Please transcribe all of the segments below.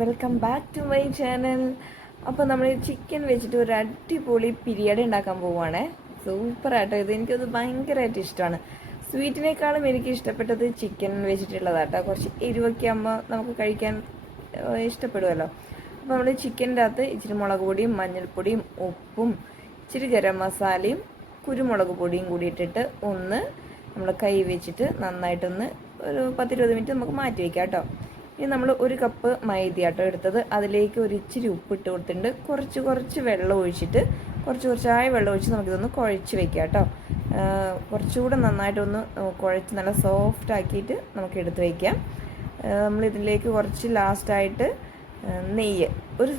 Welcome back to my channel അപ്പോൾ നമ്മൾ chicken വെച്ചിട്ട് ഒരു അടിപൊളി പിരിയട ഉണ്ടാക്കാൻ പോവുകയാണേ സൂപ്പറായിട്ടോ ഇത്. എനിക്കത് ഭയങ്കരമായിട്ട് ഇഷ്ടമാണ്. സ്വീറ്റിനേക്കാളും എനിക്ക് ഇഷ്ടപ്പെട്ടത് ചിക്കൻ വെച്ചിട്ടുള്ളതാട്ടോ. കുറച്ച് എരിവൊക്കെ ആകുമ്പോൾ നമുക്ക് കഴിക്കാൻ ഇഷ്ടപ്പെടുമല്ലോ അപ്പോൾ നമ്മൾ ചിക്കന്റെ അകത്ത് ഇച്ചിരി മുളക് പൊടിയും മഞ്ഞൾപ്പൊടിയും ഉപ്പും ഇച്ചിരി ഗരം മസാലയും കുരുമുളക് പൊടിയും കൂടി ഇട്ടിട്ട് ഒന്ന് നമ്മൾ കൈ വെച്ചിട്ട് നന്നായിട്ടൊന്ന് ഒരു പത്തിരുപത് മിനിറ്റ് നമുക്ക് മാറ്റി വയ്ക്കാം കേട്ടോ ഇനി നമ്മൾ ഒരു കപ്പ് മൈദയാട്ടോ എടുത്തത്. അതിലേക്ക് ഒരു ഇച്ചിരി ഉപ്പിട്ട് കൊടുത്തിട്ടുണ്ട്. കുറച്ച് കുറച്ച് വെള്ളം ഒഴിച്ചിട്ട് കുറച്ച് കുറച്ചായ വെള്ളം ഒഴിച്ച് നമുക്കിതൊന്ന് കുഴച്ച് വെക്കാം കേട്ടോ. കുറച്ചുകൂടെ നന്നായിട്ടൊന്ന് കുഴച്ച് നല്ല സോഫ്റ്റ് ആക്കിയിട്ട് നമുക്ക് എടുത്ത് വയ്ക്കാം നമ്മൾ ഇതിലേക്ക് കുറച്ച് ലാസ്റ്റായിട്ട് നെയ്യ്. ഒരു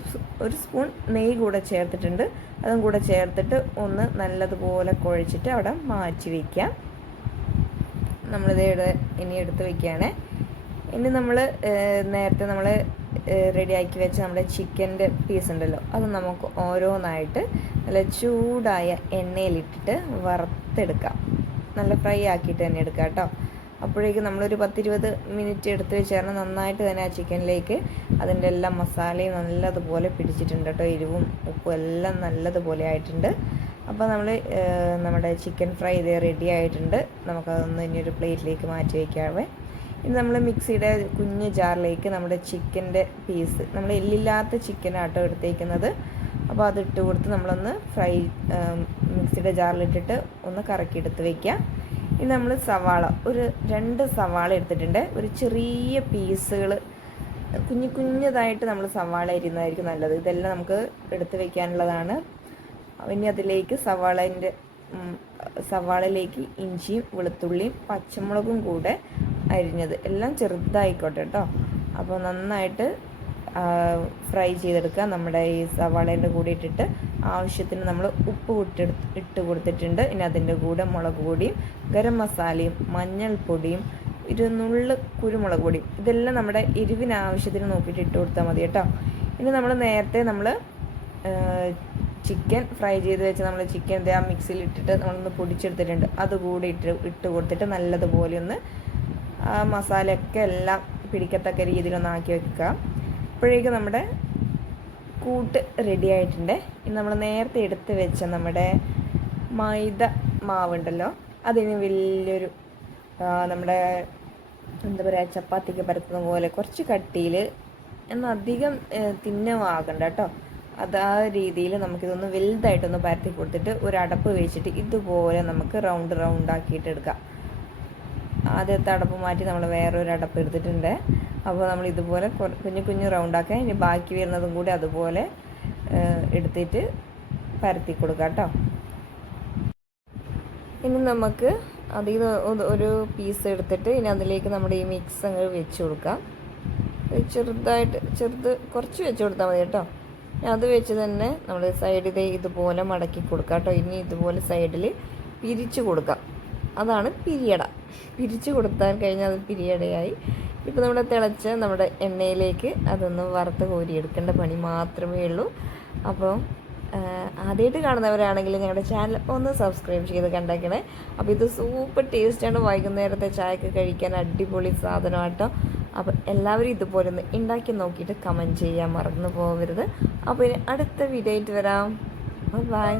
ഒരു സ്പൂൺ നെയ്യ് കൂടെ ചേർത്തിട്ടുണ്ട്. അതും കൂടെ ചേർത്തിട്ട് ഒന്ന് നല്ലതുപോലെ കുഴച്ചിട്ട് അവിടെ മാറ്റി വയ്ക്കാം നമ്മളിത് ഇനി എടുത്ത് വെക്കുകയാണ്. ഇനി നമ്മൾ നേരത്തെ നമ്മൾ റെഡിയാക്കി വെച്ച നമ്മുടെ ചിക്കന്റെ പീസ് ഉണ്ടല്ലോ അത് നമുക്ക് ഓരോന്നായിട്ട് നല്ല ചൂടായ എണ്ണയിലിട്ടിട്ട് വറുത്തെടുക്കാം. നല്ല ഫ്രൈ ആക്കിയിട്ട് തന്നെ എടുക്കാം കേട്ടോ. അപ്പോഴേക്കും നമ്മളൊരു പത്തിരുപത് മിനിറ്റ് എടുത്ത് വെച്ചാൽ നന്നായിട്ട് തന്നെ ആ ചിക്കനിലേക്ക് അതിന്റെ എല്ലാ മസാലയും നല്ലതുപോലെ പിടിച്ചിട്ടുണ്ട് കേട്ടോ. എരിവും ഉപ്പും എല്ലാം നല്ലതുപോലെ ആയിട്ടുണ്ട്. അപ്പോൾ നമ്മൾ നമ്മുടെ ചിക്കൻ ഫ്രൈ ഇതേ റെഡി ആയിട്ടുണ്ട്. നമുക്കതൊന്ന് ഇനി ഒരു പ്ലേറ്റിലേക്ക് മാറ്റി വയ്ക്കാവേ ഇനി നമ്മൾ മിക്സിയുടെ കുഞ്ഞ് ജാറിലേക്ക് നമ്മുടെ ചിക്കന്റെ പീസ് നമ്മൾ എല്ലില്ലാത്ത ചിക്കനാട്ടോ എടുത്തേക്കുന്നത്. അപ്പോൾ അത് ഇട്ട് കൊടുത്ത് നമ്മളൊന്ന് ഫ്രൈ മിക്സിയുടെ ജാറിലിട്ടിട്ട് ഒന്ന് കറക്കി എടുത്ത് വയ്ക്കുക ഇനി നമ്മൾ സവാള ഒരു രണ്ട് സവാള എടുത്തിട്ടുണ്ട്. ഒരു ചെറിയ പീസുകൾ കുഞ്ഞു കുഞ്ഞതായിട്ട് നമ്മൾ സവാള അരിയുന്നതായിരിക്കും നല്ലത്. ഇതെല്ലാം നമുക്ക് എടുത്ത് വയ്ക്കാനുള്ളതാണ്. ഇനി അതിലേക്ക് സവാളേന്റെ സവാളയിലേക്ക് ഇഞ്ചിയും വെളുത്തുള്ളിയും പച്ചമുളകും കൂടെ അരിഞ്ഞത്. എല്ലാം ചെറുതായിക്കോട്ടെ കേട്ടോ. അപ്പോൾ നന്നായിട്ട് ഫ്രൈ ചെയ്തെടുക്കുക. നമ്മുടെ ഈ സവാളേന്റെ കൂടെ ഇട്ടിട്ട് ആവശ്യത്തിന് നമ്മൾ ഉപ്പ് ഇട്ടെടുത്ത് ഇട്ട് കൊടുത്തിട്ടുണ്ട്. ഇനി അതിന്റെ കൂടെ മുളക് പൊടിയും ഗരം മസാലയും മഞ്ഞൾപ്പൊടിയും ഇരുന്നുള്ള കുരുമുളക് പൊടിയും ഇതെല്ലാം നമ്മുടെ എരിവിന് ആവശ്യത്തിന് നോക്കിയിട്ട് ഇട്ട് കൊടുത്താൽ മതി കേട്ടോ. ഇനി നമ്മൾ നേരത്തെ നമ്മൾ ചിക്കൻ ഫ്രൈ ചെയ്ത് വെച്ച് നമ്മൾ ചിക്കൻ ആ മിക്സിയിൽ ഇട്ടിട്ട് നമ്മളൊന്ന് പൊടിച്ചെടുത്തിട്ടുണ്ട്. അതുകൂടി ഇട്ട് ഇട്ട് കൊടുത്തിട്ട് നല്ലതുപോലെ ഒന്ന് ആ മസാലയൊക്കെ എല്ലാം പിടിക്കത്തക്ക രീതിയിലൊന്ന് ആക്കി വെക്കുക. അപ്പോഴേക്കും നമ്മുടെ കൂട്ട് റെഡി ആയിട്ടുണ്ട്. ഇനി നമ്മൾ നേരത്തെ എടുത്ത് വെച്ച നമ്മുടെ മൈദ മാവുണ്ടല്ലോ അതിന് വലിയൊരു നമ്മുടെ എന്താ പറയുക ചപ്പാത്തിക്ക് പരത്തുന്ന പോലെ കുറച്ച് കട്ടിയിൽ എന്നാൽ അധികം തിന്നമാകണ്ട കേട്ടോ. അത് ആ രീതിയിൽ നമുക്കിതൊന്ന് വലുതായിട്ടൊന്ന് പരത്തി കൊടുത്തിട്ട് ഒരു അടപ്പ് വെച്ചിട്ട് ഇതുപോലെ നമുക്ക് റൗണ്ട് റൗണ്ട് ആക്കിയിട്ട് എടുക്കാം. ആദ്യത്തെ അടപ്പ് മാറ്റി നമ്മൾ വേറൊരു അടപ്പ് എടുത്തിട്ടുണ്ട്. അപ്പോൾ നമ്മൾ ഇതുപോലെ കുഞ്ഞു കുഞ്ഞു റൗണ്ടാക്കാൻ ഇനി ബാക്കി വരുന്നതും കൂടി അതുപോലെ എടുത്തിട്ട് പരത്തി കൊടുക്കാം കേട്ടോ. ഇനി നമുക്ക് അതിൽ നിന്ന് ഒരു പീസ് എടുത്തിട്ട് ഇനി അതിലേക്ക് നമ്മുടെ ഈ മിക്സ് അങ്ങ് വെച്ച് കൊടുക്കാം. ചെറുതായിട്ട് ചെറുത് കുറച്ച് വെച്ച് കൊടുത്താൽ മതി കേട്ടോ. അത് വെച്ച് തന്നെ നമ്മൾ സൈഡിൽ ഇതുപോലെ മടക്കി കൊടുക്കാം കേട്ടോ. ഇനി ഇതുപോലെ സൈഡിൽ പിരിച്ചു കൊടുക്കാം. അതാണ് പിരിയട. പിരിച്ചു കൊടുത്താൽ കഴിഞ്ഞാൽ അത് പിരിയടയായി. ഇപ്പോൾ നമ്മൾ തിളച്ച നമ്മുടെ എണ്ണയിലേക്ക് അതൊന്ന് വറുത്ത് കോരിയെടുക്കേണ്ട പണി മാത്രമേ ഉള്ളൂ. അപ്പോൾ ആദ്യമായിട്ട് കാണുന്നവരാണെങ്കിൽ ഞങ്ങളുടെ ചാനൽ ഒന്ന് സബ്സ്ക്രൈബ് ചെയ്ത് കണ്ടേക്കണേ. അപ്പോൾ ഇത് സൂപ്പർ ടേസ്റ്റാണ് വൈകുന്നേരത്തെ ചായക്ക് കഴിക്കാൻ അടിപൊളി സാധനമാട്ടോ. അപ്പോൾ എല്ലാവരും ഇതുപോലെ ഒന്ന് ഉണ്ടാക്കി നോക്കിയിട്ട് കമന്റ് ചെയ്യാൻ മറന്നു പോകരുത്. അപ്പോൾ ഇനി അടുത്ത വീഡിയോ ആയിട്ട് വരാം ബൈ.